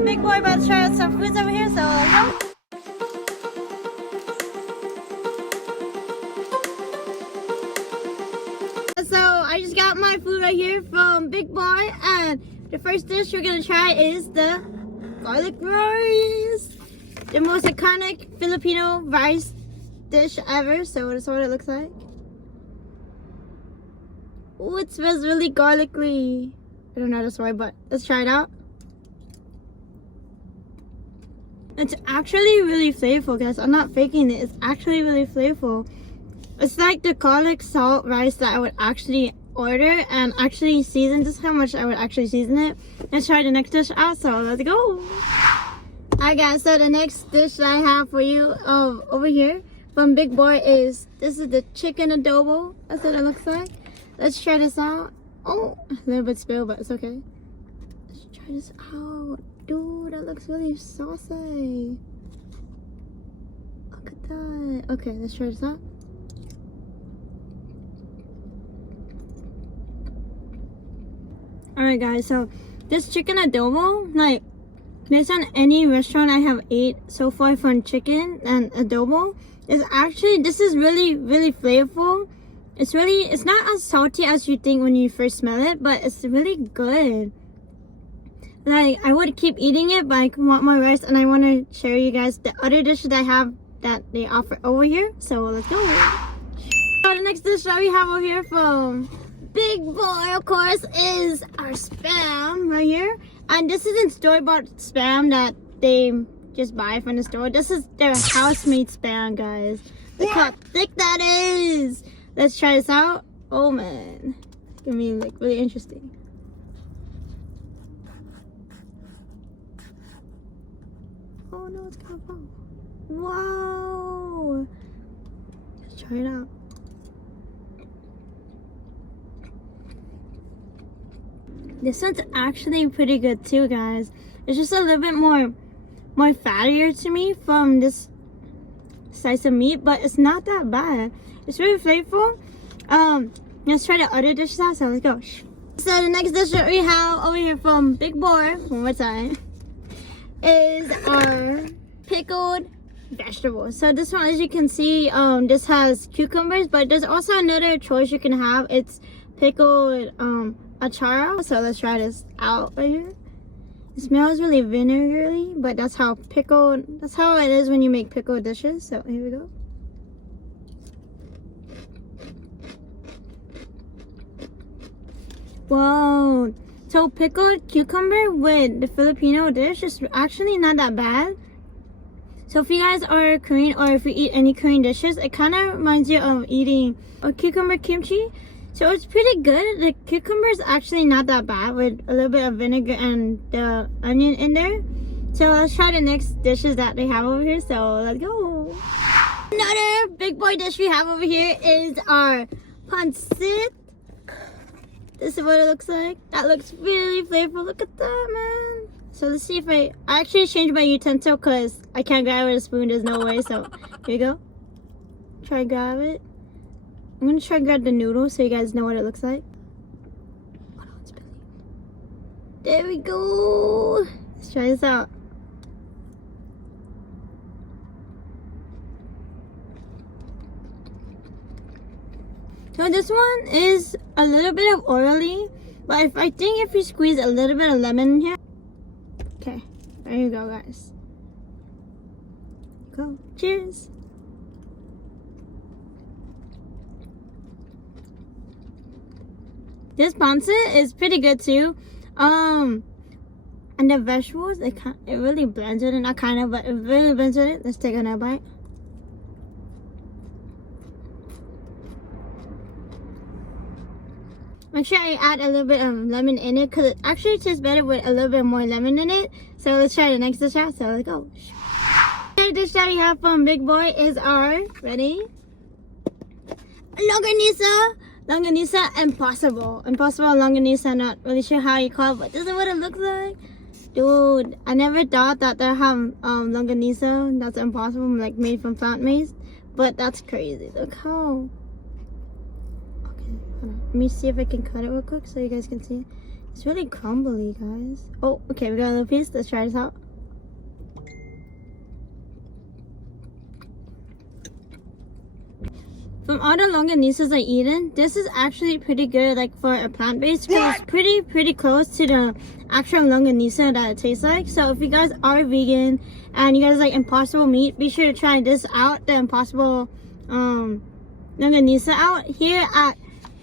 Big Boy about to try out some foods over here, so let's go. So I just got my food right here from Big Boy, and the first dish we're gonna try is the garlic rice, the most iconic Filipino rice dish ever. So that's what it looks like. Oh, it smells really garlicky. I don't know this why, but let's try it out. It's actually really flavorful, guys. I'm not faking it. It's actually really flavorful. It's like the garlic salt rice that I would actually order and actually season. Just how much I would actually season it. Let's try the next dish out, so let's go. Alright guys, so the next dish that I have for you over here from Big Boy is, this is the chicken adobo. That's what it looks like. Let's try this out. Oh, a little bit spilled, but it's okay. Let's try this out. Dude, that looks really saucy. Look at that. Okay, let's try this out. Alright guys, so this chicken adobo, like based on any restaurant I have ate so far from chicken and adobo, this is really flavorful. It's not as salty as you think when you first smell it, but it's really good. Like, I would keep eating it, but I want more rice, and I want to share you guys the other dishes I have that they offer over here. So let's go. So the next dish that we have over here from Big Boy, of course, is our spam right here. And this isn't store-bought spam that they just buy from the store. This is their Housemates Spam, guys. Look how thick that is. Let's try this out. Oh man, it's gonna be like really interesting. Oh no, it's gonna fall. Wow. Let's try it out. This one's actually pretty good too, guys. It's just a little bit more fattier to me from this slice of meat, but it's not that bad. It's really flavorful. Let's try the other dishes out, so let's go. So the next dish that we have over here from Big Boy, one more time, is our pickled vegetables. So this one, as you can see, this has cucumbers, but there's also another choice you can have. It's pickled achara. So let's try this out right here. It smells really vinegary, but that's how it is when you make pickled dishes. So here we go. Whoa. So pickled cucumber with the Filipino dish is actually not that bad. So if you guys are Korean, or if you eat any Korean dishes, it kind of reminds you of eating a cucumber kimchi. So it's pretty good. The cucumber is actually not that bad with a little bit of vinegar and the onion in there. So let's try the next dishes that they have over here. So let's go. Another Big Boy dish we have over here is our pancetta. This is what it looks like. That looks really flavorful. Look at that, man. So let's see if I actually changed my utensil because I can't grab it with a spoon. There's no way. So here you go. Try to grab it. I'm gonna try to grab the noodle so you guys know what it looks like. Oh no, it's spilling. There we go. Let's try this out. So this one is a little bit of oily, but I think if you squeeze a little bit of lemon in here. Okay, there you go, guys. Go. Cheers. This pancetta is pretty good too. And the vegetables, it really blends with it. Not kind of, but it really blends with it. Let's take another bite. Make sure I add a little bit of lemon in it because it actually tastes better with a little bit more lemon in it. So let's try the next dish out. So let's go. The dish that we have from Big Boy is our, ready? Longinisa Impossible Longinisa. Not really sure how you call it, but this is what it looks like. Dude, I never thought that they have Longinisa that's impossible, like made from plant-based, but that's crazy. Look how. Okay, hold on. Let me see if I can cut it real quick so you guys can see. It's really crumbly, guys. Oh, okay, we got a little piece. Let's try this out. From all the longanisas I eaten, this is actually pretty good, like for a plant-based, because it's pretty close to the actual longanisa that it tastes like. So if you guys are vegan and you guys like Impossible meat, be sure to try this out, the Impossible longanisa out here at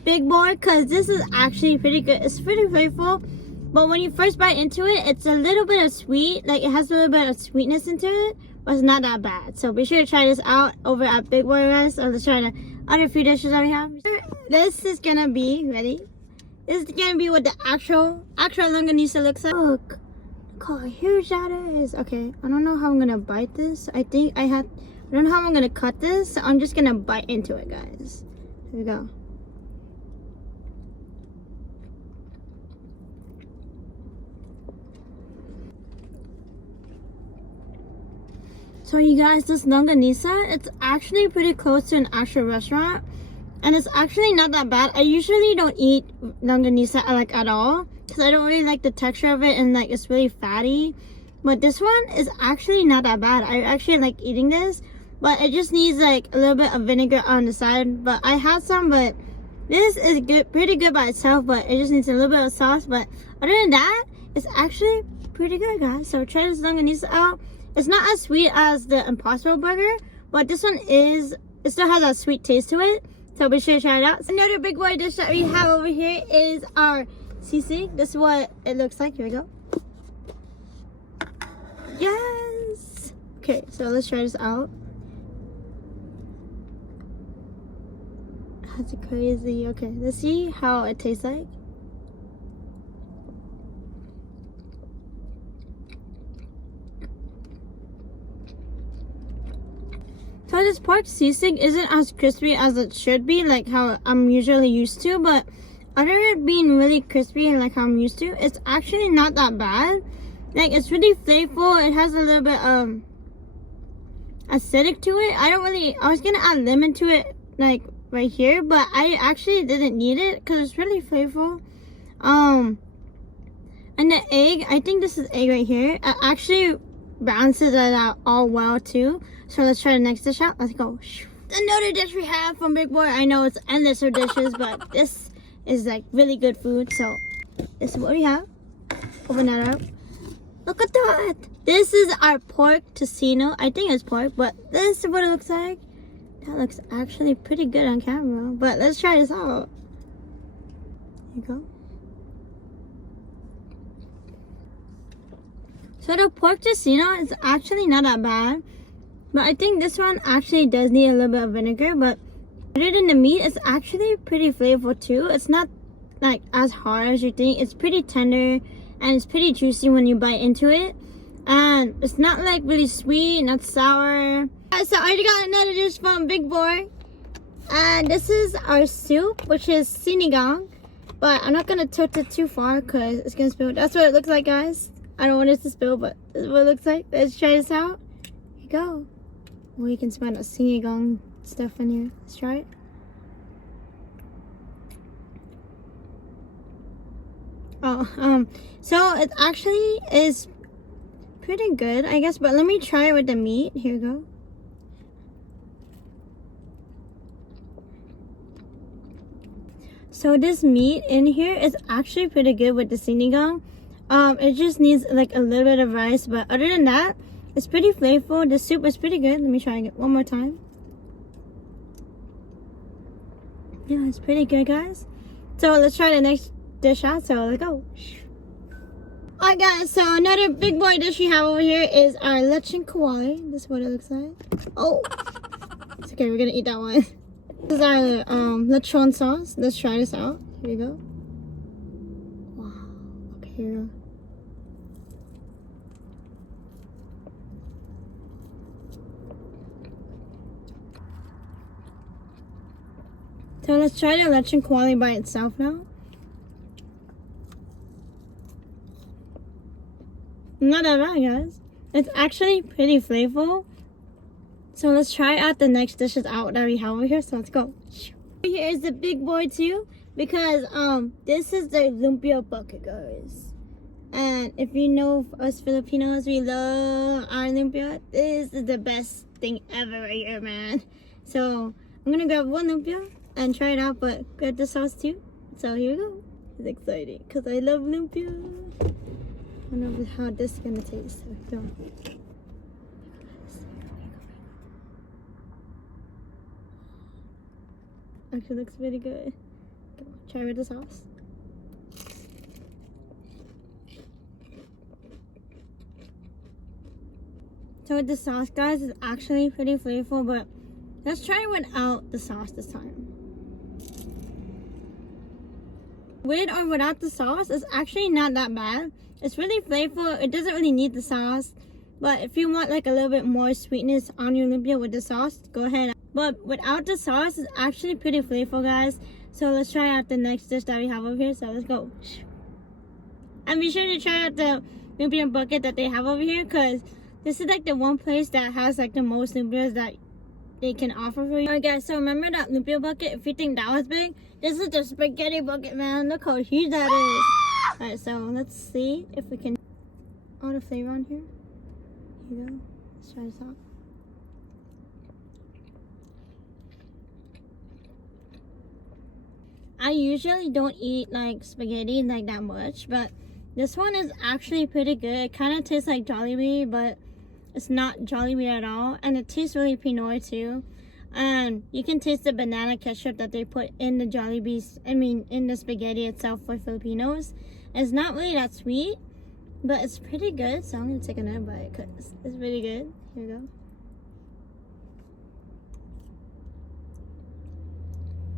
Big Boy, because this is actually pretty good. It's pretty flavorful, but when you first bite into it, it's a little bit of sweet, like it has a little bit of sweetness into it, but it's not that bad. So be sure to try this out over at Big Boy, guys. So let's try the other few dishes that we have. This is gonna be, ready? This is gonna be what the actual longanisa looks like. Look how huge that is. Okay, I don't know how I'm gonna bite this. I don't know how I'm gonna cut this, so I'm just gonna bite into it, guys. Here we go. So you guys, this longanisa, it's actually pretty close to an actual restaurant, and it's actually not that bad. I usually don't eat longanisa like at all, because I don't really like the texture of it, and like it's really fatty. But this one is actually not that bad. I actually like eating this, but it just needs like a little bit of vinegar on the side. But I had some, but this is good, pretty good by itself, but it just needs a little bit of sauce. But other than that, it's actually pretty good, guys. So try this longanisa out. It's not as sweet as the Impossible burger, but this one is, it still has a sweet taste to it. So be sure to try it out. Another Big Boy dish that we have over here is our sisig. This is what it looks like. Here we go. Yes! Okay, so let's try this out. That's crazy. Okay, let's see how it tastes like. So this pork sisig isn't as crispy as it should be, like how I'm usually used to, but other than it being really crispy and like how I'm used to, it's actually not that bad. Like it's really flavorful. It has a little bit acidic to it. I was gonna add lemon to it like right here, but I actually didn't need it because it's really flavorful. And the egg, I think this is egg right here. It actually balances it out all well too. So let's try the next dish out. Let's go. Another dish we have from Big Boy. I know it's endless of dishes, but this is like really good food. So this is what we have. Open that up. Look at that. This is our pork tocino. I think it's pork, but this is what it looks like. That looks actually pretty good on camera. But let's try this out. Here you go. So the pork tocino is actually not that bad. But I think this one actually does need a little bit of vinegar. But other than the meat, it's actually pretty flavorful too. It's not like as hard as you think. It's pretty tender and it's pretty juicy when you bite into it. And it's not like really sweet, not sour. So I already got another dish from Big Boy. And this is our soup, which is sinigang. But I'm not going to tilt it too far because it's going to spill. That's what it looks like, guys. I don't want it to spill, but this is what it looks like. Let's try this out. Here you go. Oh, you can smell the sinigang stuff in here. Let's try it. Oh, so it actually is pretty good, I guess. But let me try it with the meat. Here we go. So this meat in here is actually pretty good with the sinigang. It just needs like a little bit of rice, but other than that, it's pretty flavorful. The soup is pretty good. Let me try it one more time. Yeah, it's pretty good, guys. So let's try the next dish out. So let's go. Alright, guys. So another Big Boy dish we have over here is our Lechon kawali. This is what it looks like. Oh, it's okay. We're gonna eat that one. This is our Lechon sauce. Let's try this out. Here we go. Wow. Okay, here we go. So let's try the Lechon kawali by itself now. Not that bad, guys. It's actually pretty flavorful. So let's try out the next dishes out that we have over here. So let's go. Here is the Big Boy too. because this is the lumpia bucket, guys. And if you know us Filipinos, we love our lumpia. This is the best thing ever right here, man. So I'm gonna grab one lumpia and try it out, but grab the sauce too. So here we go. It's exciting because I love lumpia. I don't know how this is gonna taste. So go. Actually looks really good. Go, try with the sauce. So with the sauce, guys, it's actually pretty flavorful, but let's try it without the sauce this time. With or without the sauce, it's actually not that bad. It's really flavorful. It doesn't really need the sauce. But if you want like a little bit more sweetness on your lumpia with the sauce, go ahead. But without the sauce, it's actually pretty flavorful, guys. So let's try out the next dish that we have over here. So let's go. And be sure to try out the lumpia bucket that they have over here, because this is like the one place that has like the most lumpias that they can offer for you. Alright guys, so remember that lumpia bucket? If you think that was big, this is the spaghetti bucket, man. Look how huge that is. Alright, so let's see if we can all the flavor on here. Here you go. Let's try this out. I usually don't eat like spaghetti like that much, but this one is actually pretty good. It kind of tastes like Jollibee, but it's not Jollibee at all, and it tastes really Pinoy too. And you can taste the banana ketchup that they put in the Jollibees. I mean, in the spaghetti itself for Filipinos. It's not really that sweet, but it's pretty good. So I'm gonna take another bite because it's really good. Here we go.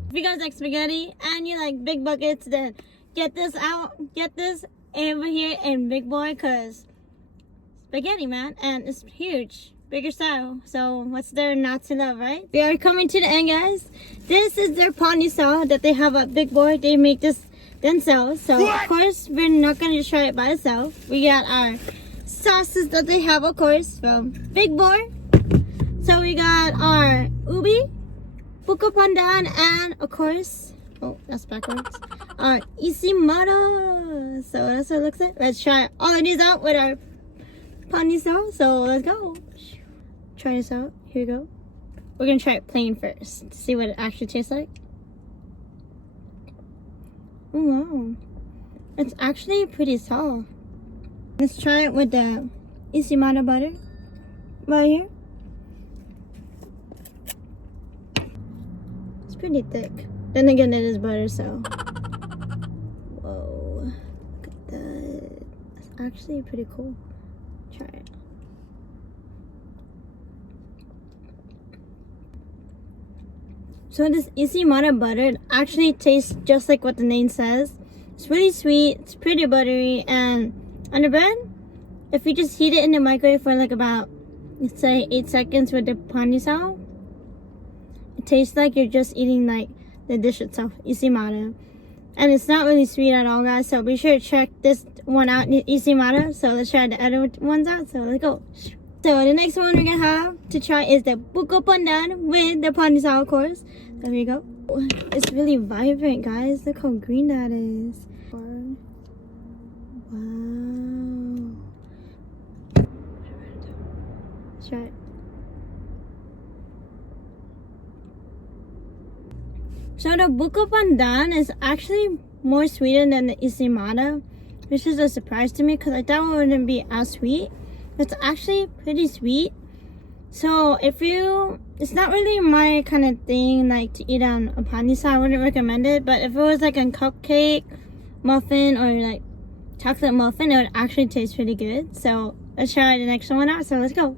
If you guys like spaghetti and you like big buckets, then get this over here in Big Boy, because spaghetti, man, and it's huge, bigger style. So what's there not to love, right? We are coming to the end, guys. This is their panisal that they have at Big Boy. They make this themselves. So of course we're not gonna just try it by itself. We got our sauces that they have, of course, from Big Boy. So we got our Ube, Buco Pandan, and of course, oh, that's backwards, our Isimata. So that's what it looks like. Let's try all of these out with our panisal. So let's go. Try this out. Here we go. We're gonna try it plain first to see what it actually tastes like. Oh wow, it's actually pretty soft. Let's try it with the Isimata butter right here. It's pretty thick. Then again, it is butter, so. Whoa, look at that. It's actually pretty cool. Try it. So this Isimata butter actually tastes just like what the name says. It's really sweet, it's pretty buttery, and on the bread, if you just heat it in the microwave for like about, let's say 8 seconds with the panisal, it tastes like you're just eating like the dish itself, Isimata. And it's not really sweet at all, guys, so be sure to check this one out, Isimata. So let's try the other ones out, so let's go. So the next one we're gonna have to try is the Buco Pandan with the panisal, of course. So here you go. It's really vibrant, guys. Look how green that is. Wow. Let's try it. So the Buco Pandan is actually more sweeter than the Isimata, which is a surprise to me because I thought it wouldn't be as sweet. It's actually pretty sweet. So if you, it's not really my kind of thing like to eat on a panisal, I wouldn't recommend it. But if it was like a cupcake, muffin, or like chocolate muffin, it would actually taste pretty good. So let's try the next one out. So let's go.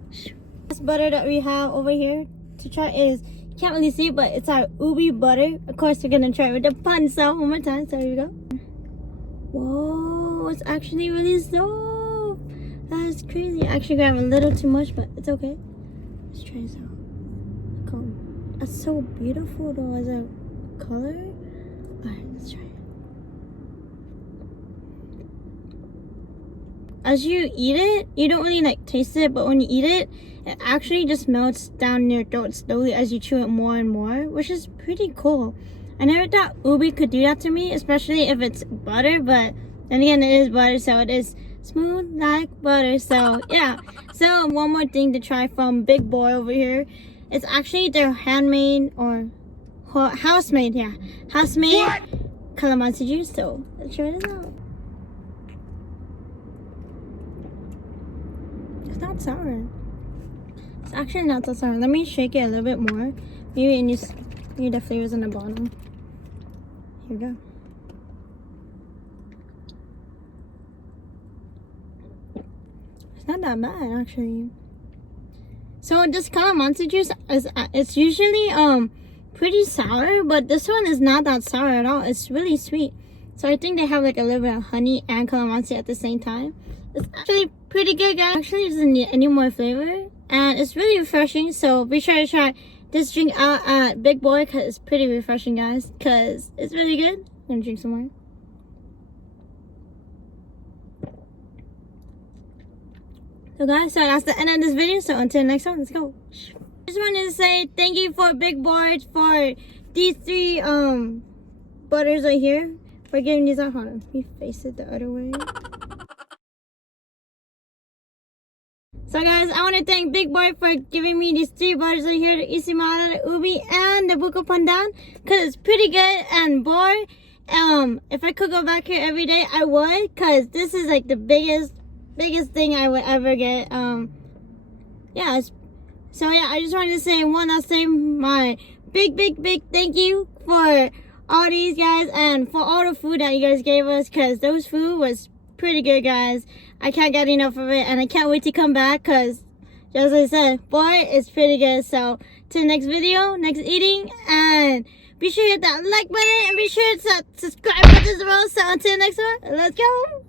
This butter that we have over here to try is, you can't really see it, but it's our Ube Butter. Of course, we're gonna try it with the panisal one more time. So here we go. Whoa, it's actually really soft. That's crazy. I actually grabbed a little too much, but it's okay. Let's try this out. Look how, that's so beautiful though as a color. Alright, let's try it. As you eat it, you don't really like taste it, but when you eat it, it actually just melts down your throat slowly as you chew it more and more, which is pretty cool. I never thought Ube could do that to me, especially if it's butter, but then again, it is butter, so it is smooth like butter. So yeah. So one more thing to try from Big Boy over here. It's actually their handmade or housemade, yeah, housemade calamansi juice. So let's try this out. It's not sour. It's actually not so sour. Let me shake it a little bit more. Maybe the flavors on the bottom. Here we go. It's not that bad actually. So this calamansi juice is it's usually pretty sour, but this one is not that sour at all. It's really sweet. So I think they have like a little bit of honey and calamansi at the same time. It's actually pretty good, guys. Actually, it doesn't need any more flavor, and it's really refreshing. So be sure to try this drink out at Big Boy because it's pretty refreshing, guys. Because it's really good. I'm gonna drink some more. So guys, so that's the end of this video. So until next one, let's go. Just wanted to say thank you for Big Boy for these 3 butters right here for giving these out. Hold on, let me face it the other way. So guys, I want to thank Big Boy for giving me these 3 butters right here, the Isimala, the Ube, and the Buco Pandan, because it's pretty good. And boy, if I could go back here every day, I would, because this is like the biggest thing I would ever get. Yeah, so yeah, I just wanted to say one last thing, my big thank you for all these guys and for all the food that you guys gave us, because those food was pretty good, guys. I can't get enough of it, and I can't wait to come back, because just like I said, boy, it's pretty good. So till the next video, next eating, and be sure to hit that like button and be sure to subscribe button as well. So until the next one, let's go.